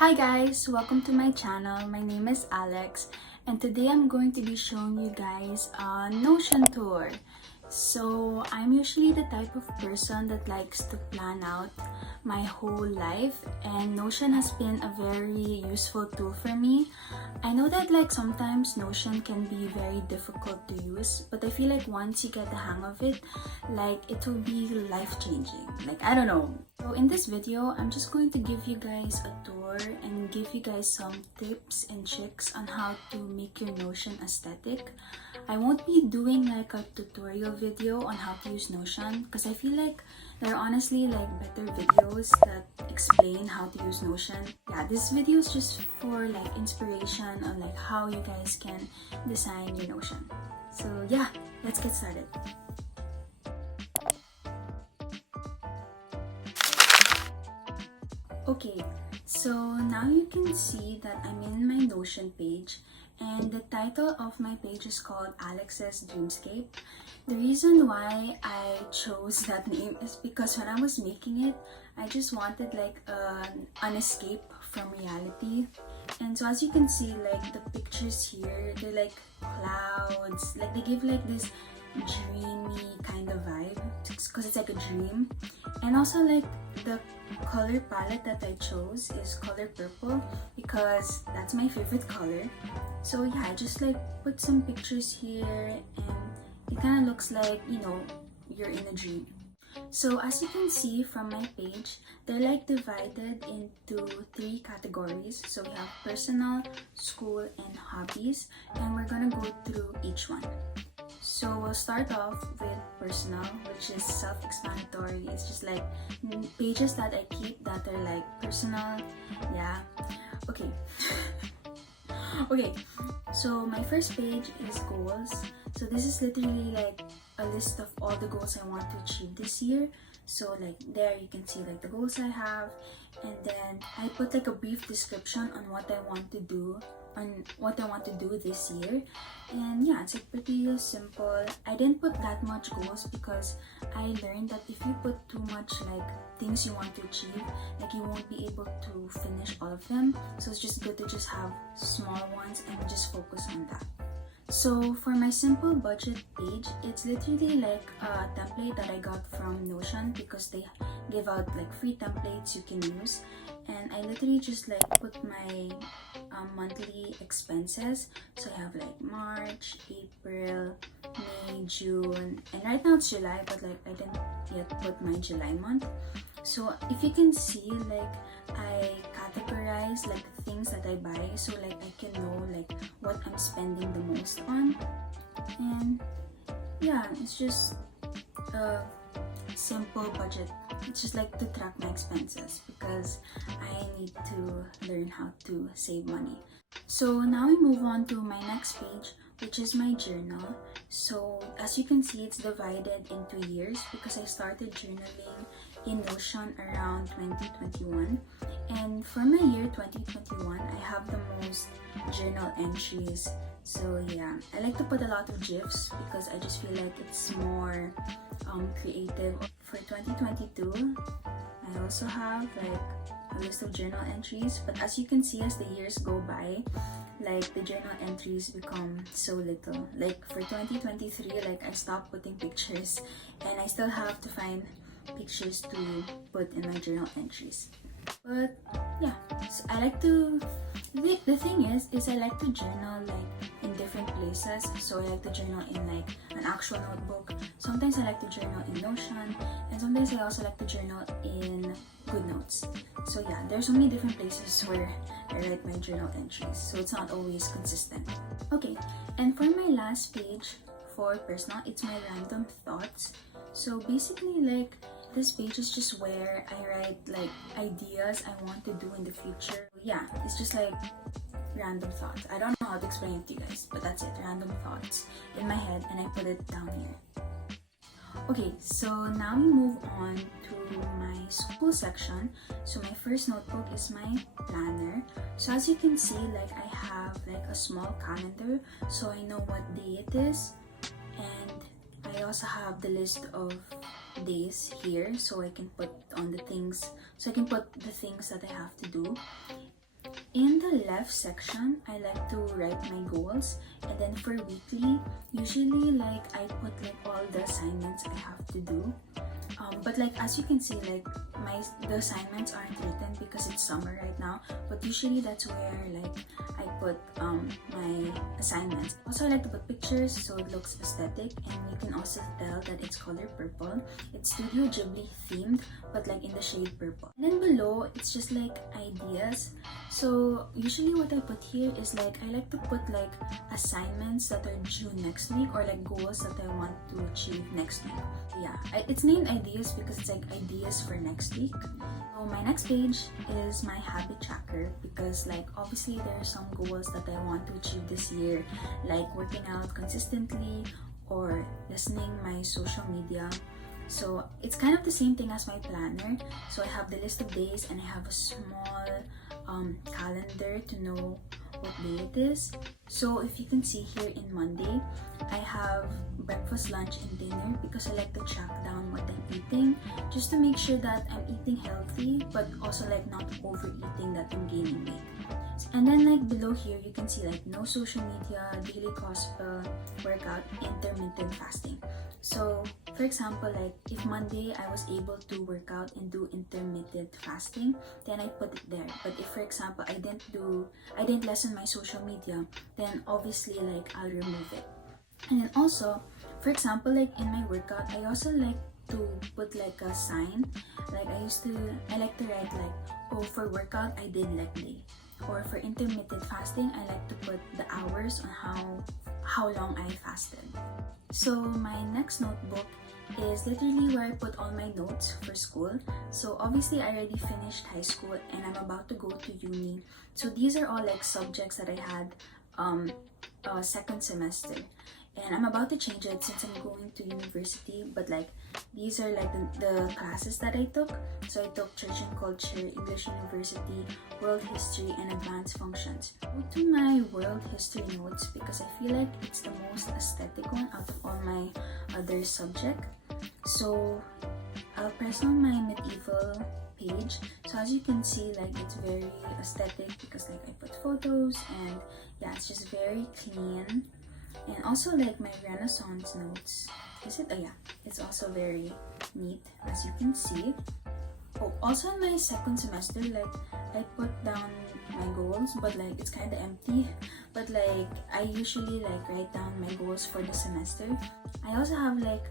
Hi guys, welcome to my channel. My name is Alex and today I'm going to be showing you guys a Notion tour. So I'm usually the type of person that likes to plan out my whole life, and Notion has been a very useful tool for me. I know that sometimes Notion can be very difficult to use, but I feel like once you get the hang of it, it will be life-changing. I don't know. So in this video, I'm just going to give you guys a tour and give you guys some tips and tricks on how to make your Notion aesthetic. I won't be doing a tutorial video on how to use Notion because I feel like there are honestly better videos that explain how to use Notion. Yeah, this video is just for inspiration on how you guys can design your Notion. So yeah, let's get started. Okay, so now you can see that I'm in my Notion page, and the title of my page is called Alex's Dreamscape. The reason why I chose that name is because when I was making it, I just wanted an escape from reality. And so as you can see, the pictures here, they're clouds, they give this dreamy kind of vibe because it's a dream. And also the color palette that I chose is color purple because that's my favorite color. So yeah, I just put some pictures here and it kind of looks like, you're in a dream. So as you can see from my page, they're divided into 3 categories. So we have personal, school, and hobbies, and we're gonna go through each one. So we'll start off with personal, which is self-explanatory. It's just pages that I keep that are personal. Yeah. Okay. Okay. So my first page is goals. So this is literally a list of all the goals I want to achieve this year. So there you can see the goals I have, and then I put a brief description on what I want to do this year. And yeah, it's pretty simple. I didn't put that much goals because I learned that if you put too much things you want to achieve, you won't be able to finish all of them. So it's just good to just have small ones and just focus on that. So for my simple budget page, it's literally a template that I got from Notion because they give out free templates you can use, and I literally just put my monthly expenses. So I have March, April, May, June, and right now it's July, but I didn't yet put my July month. So if you can see, I categorize the things that I buy, so I can know what I'm spending the most on. And yeah, it's just a simple budget. It's just to track my expenses because I need to learn how to save money. So now we move on to my next page, which is my journal. So as you can see, it's divided into years because I started journaling in Notion around 2021. And for my year 2021, I have the most journal entries. So yeah, I like to put a lot of GIFs because I just feel it's more creative. For 2022, I also have a list of journal entries, but as you can see, as the years go by, the journal entries become so little. For 2023, I stopped putting pictures, and I still have to find pictures to put in my journal entries. But yeah, so I like to, the thing is I like to journal in different places. So I like to journal in an actual notebook. Sometimes I like to journal in Notion, and sometimes I also like to journal in GoodNotes. So yeah, there's so many different places where I write my journal entries, so it's not always consistent. Okay, and for my last page for personal, it's my random thoughts. So basically this page is just where I write ideas I want to do in the future. Yeah, it's just random thoughts. I don't know how to explain it to you guys, but that's it. Random thoughts in my head, and I put it down here. Okay, so now we move on to my school section. So my first notebook is my planner. So as you can see, I have a small calendar, so I know what day it is, and I also have the list of days here, so I can put on the things, that I have to do. In the left section, I like to write my goals, and then for weekly, usually like I put like all the assignments I have to do. But like as you can see, like the assignments aren't written because it's summer right now, but usually that's where like I put my assignments. Also, I like to put pictures so it looks aesthetic, and you can also tell that it's color purple. It's Studio Ghibli themed, but like in the shade purple. And then below, it's just like ideas. So usually what I put here is like I like to put like assignments that are due next week, or like goals that I want to achieve next week. Yeah, it's named ideas because it's like ideas for next week. So my next page is my habit tracker, because like obviously there are some goals that I want to achieve this year, like working out consistently or listening my social media. So it's kind of the same thing as my planner. So I have the list of days, and I have a small calendar to know what day it is. So if you can see here in Monday, I have breakfast, lunch, and dinner, because I like to track down what I'm eating, just to make sure that I'm eating healthy, but also like not overeating that I'm gaining weight. And then like below here, you can see like no social media, daily gospel, workout, intermittent fasting. So for example, like if Monday I was able to work out and do intermittent fasting, then I put it there. But if for example I didn't lessen my social media, then obviously like I'll remove it. And then also, for example, like in my workout, I also like to put like a sign. Like I like to write like, oh, for workout I did leg day. Or for intermittent fasting, I like to put the hours on how long I fasted. So my next notebook is literally where I put all my notes for school. So obviously I already finished high school and I'm about to go to uni. So these are all like subjects that I had second semester. And I'm about to change it since I'm going to university, but like these are like the classes that I took. So I took Church and Culture, English University, World History, and Advanced Functions. Go to my World History notes because I feel like it's the most aesthetic one out of all my other subjects. So I'll press on my medieval page. So as you can see, like it's very aesthetic because like I put photos, and yeah, it's just very clean. And also like my Renaissance notes, oh yeah, it's also very neat as you can see. Oh, also in my second semester, like I put down my goals, but like it's kind of empty. But like I usually like write down my goals for the semester. I also have like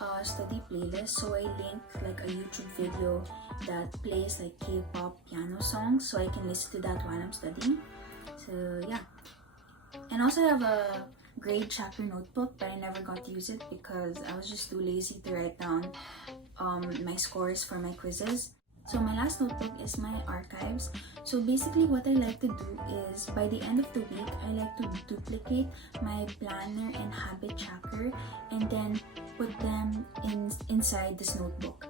a study playlist, so I link like a YouTube video that plays like K-pop piano songs, so I can listen to that while I'm studying. So yeah. And also I have a grade chapter notebook, but I never got to use it because I was just too lazy to write down my scores for my quizzes. So my last notebook is my archives. So basically what I like to do is by the end of the week, I like to duplicate my planner and habit tracker and then put them inside this notebook.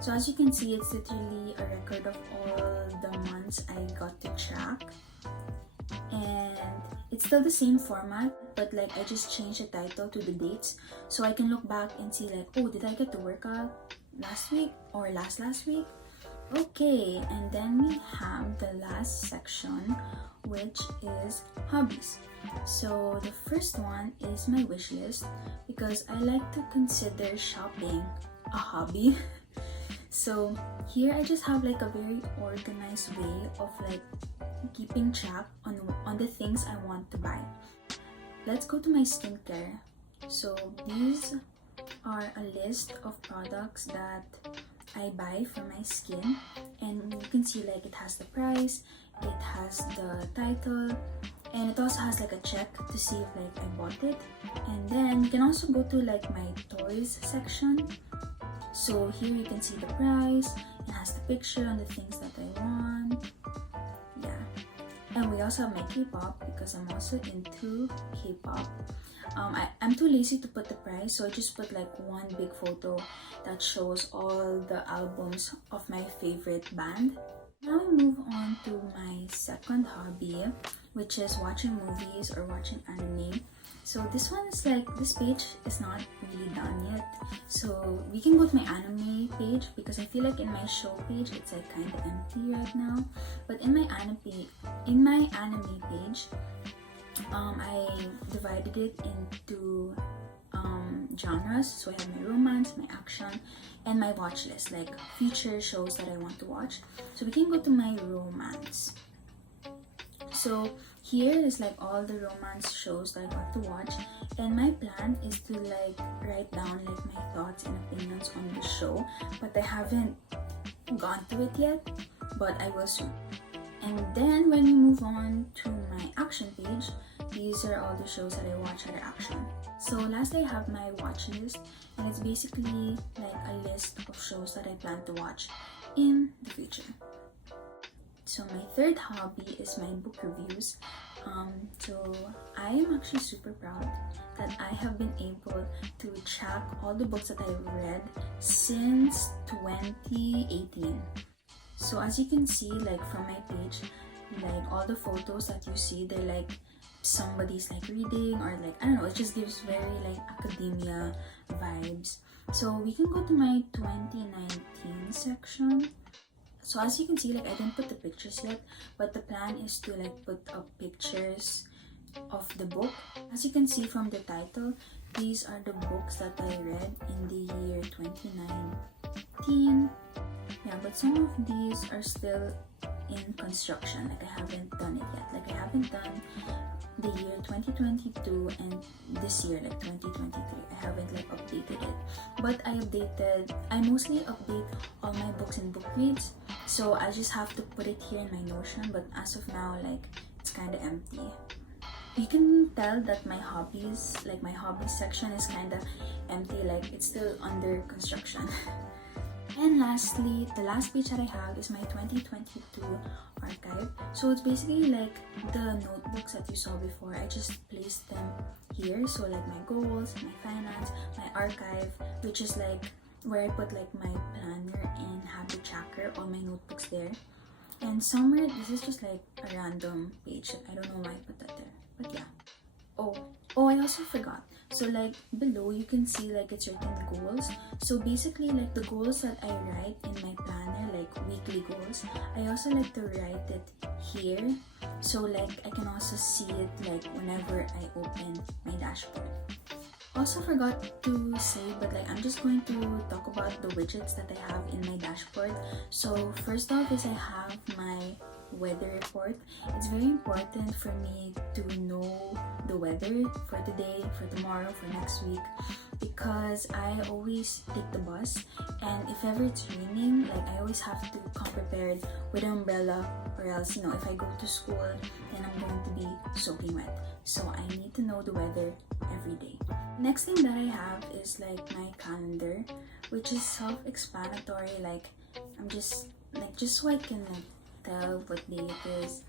So as you can see, it's literally a record of all the months I got to track. And it's still the same format, but like I just changed the title to the dates so I can look back and see like, oh, did I get to work out last week or last week? Okay, and then we have the last section, which is hobbies. So the first one is my wish list because I like to consider shopping a hobby. So here I just have like a very organized way of like keeping track on the things I want to buy. Let's go to my skincare. So these are a list of products that I buy for my skin, and you can see like it has the price, it has the title, and it also has like a check to see if like I bought it. And then you can also go to like my toys section. So here you can see the price, it has the picture on the things that I want. Yeah. And we also have my K-pop because I'm also into K-pop. I'm too lazy to put the price, so I just put like one big photo that shows all the albums of my favorite band. Now we move on to my second hobby, which is watching movies or watching anime. So this one is like, this page is not really done yet. So we can go to my anime page because I feel like in my show page it's like kind of empty right now. But in my anime page, I divided it into genres. So I have my romance, my action, and my watch list, like future shows that I want to watch. So we can go to my romance. So here is like all the romance shows that I got to watch, and my plan is to like write down like my thoughts and opinions on the show, but I haven't gone through it yet, but I will soon. And then when we move on to my action page, these are all the shows that I watch that are action. So lastly, I have my watch list, and it's basically like a list of shows that I plan to watch in the future. So my third hobby is my book reviews. So I am actually super proud that I have been able to track all the books that I've read since 2018. So as you can see, like from my page, like all the photos that you see, they're like somebody's like reading, or like, I don't know, it just gives very like academia vibes. So we can go to my 2019 section. So as you can see, like I didn't put the pictures yet, but the plan is to like put up pictures of the book. As you can see from the title, these are the books that I read in the year 2019. Yeah, but some of these are still in construction, like I haven't done it yet. Like I haven't done the year 2022 and this year, like 2023. I haven't like updated it, but I mostly update all my books and book reads, so I just have to put it here in my Notion, but as of now, like it's kind of empty. You can tell that my hobbies, like my hobbies section is kind of empty, like it's still under construction. And lastly, the last page that I have is my 2022 archive. So it's basically like the notebooks that you saw before. I just placed them here. So like my goals, my finance, my archive, which is like where I put like my planner and habit tracker, all my notebooks there. And somewhere, this is just like a random page. I don't know why I put that there, but yeah. Oh, I also forgot. So like below you can see like it's written goals. So basically like the goals that I write in my planner, like weekly goals, I also like to write it here. So like I can also see it like whenever I open my dashboard. Also forgot to say, but like I'm just going to talk about the widgets that I have in my dashboard. So first off is I have my weather report. It's very important for me to know the weather for today, for tomorrow, for next week, because I always take the bus, and if ever it's raining, like I always have to come prepared with an umbrella, or else, you know, if I go to school, then I'm going to be soaking wet. So I need to know the weather every day. Next thing that I have is like my calendar, which is self-explanatory. Like I'm just so I can like tell what day it is.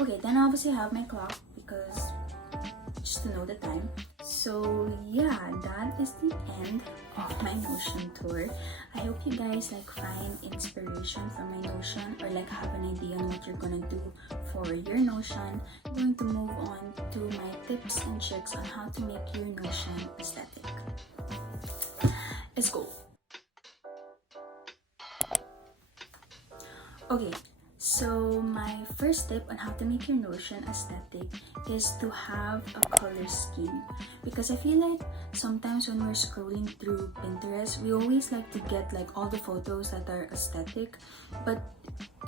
Okay, then obviously I have my clock because just to know the time. So yeah, that is the end of my Notion tour. I hope you guys like find inspiration from my Notion, or like have an idea on what you're gonna do for your Notion. I'm going to move on to my tips and tricks on how to make your Notion aesthetic. Let's go. Okay, so my first tip on how to make your Notion aesthetic is to have a color scheme, because I feel like sometimes when we're scrolling through Pinterest, we always like to get like all the photos that are aesthetic, but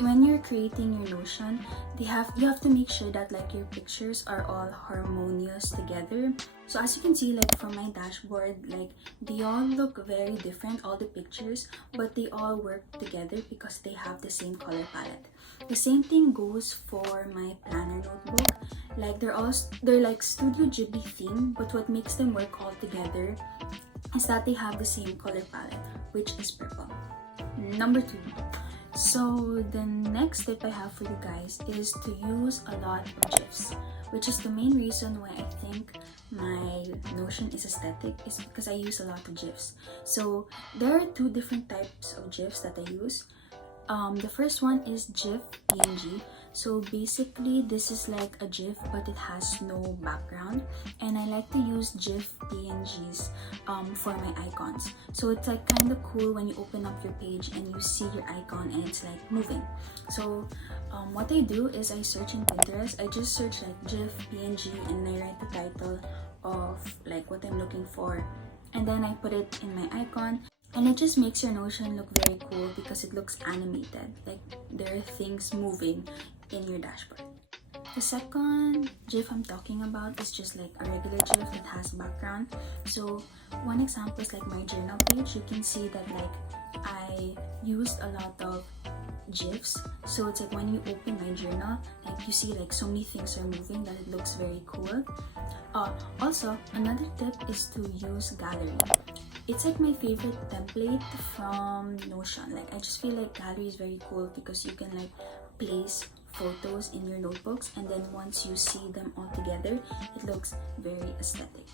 when you're creating your Notion, you have to make sure that like your pictures are all harmonious together. So as you can see, like from my dashboard, like they all look very different, all the pictures, but they all work together because they have the same color palette. The same thing goes for my planner notebook. Like they're like Studio Ghibli theme, but what makes them work all together is that they have the same color palette, which is purple. Number 2. So the next tip I have for you guys is to use a lot of GIFs, which is the main reason why I think my Notion is aesthetic, is because I use a lot of GIFs. So there are 2 different types of GIFs that I use. The first one is GIF PNG. So basically, this is like a GIF, but it has no background, and I like to use GIF PNGs for my icons. So it's like kind of cool when you open up your page and you see your icon and it's like moving. So what I do is I search in Pinterest. I just search like GIF PNG and I write the title of like what I'm looking for, and then I put it in my icon. And it just makes your Notion look very cool because it looks animated, like there are things moving in your dashboard. The second GIF I'm talking about is just like a regular GIF that has background. So one example is like my journal page. You can see that like I used a lot of GIFs. So it's like when you open my journal, like you see like so many things are moving that it looks very cool. Also, another tip is to use gallery. It's like my favorite template from Notion. Like I just feel like gallery is very cool because you can like place photos in your notebooks, and then once you see them all together, it looks very aesthetic.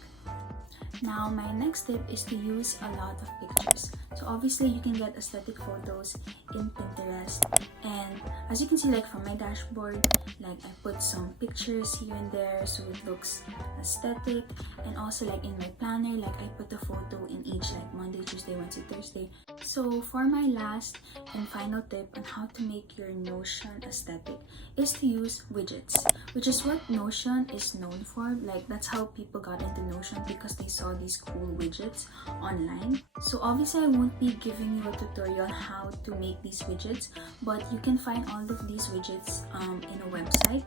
Now my next tip is to use a lot of pictures. So obviously you can get aesthetic photos in Pinterest, and as you can see like from my dashboard, like I put some pictures here and there so it looks aesthetic. And also like in my planner, like I put a photo in each like Monday, Tuesday, Wednesday, Thursday. So for my last and final tip on how to make your Notion aesthetic is to use widgets, which is what Notion is known for. Like that's how people got into Notion, because they saw these cool widgets online. So obviously I won't be giving you a tutorial on how to make these widgets, but you can find all of these widgets in a website.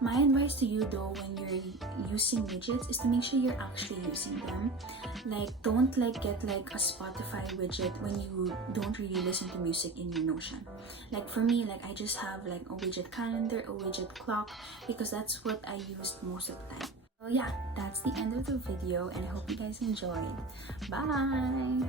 My advice to you though when you're using widgets is to make sure you're actually using them. Like don't like get like a Spotify widget when you don't really listen to music in your Notion. Like for me, like I just have like a widget calendar, a widget clock, because that's what I used most of the time. So yeah, that's the end of the video, and I hope you guys enjoyed. Bye!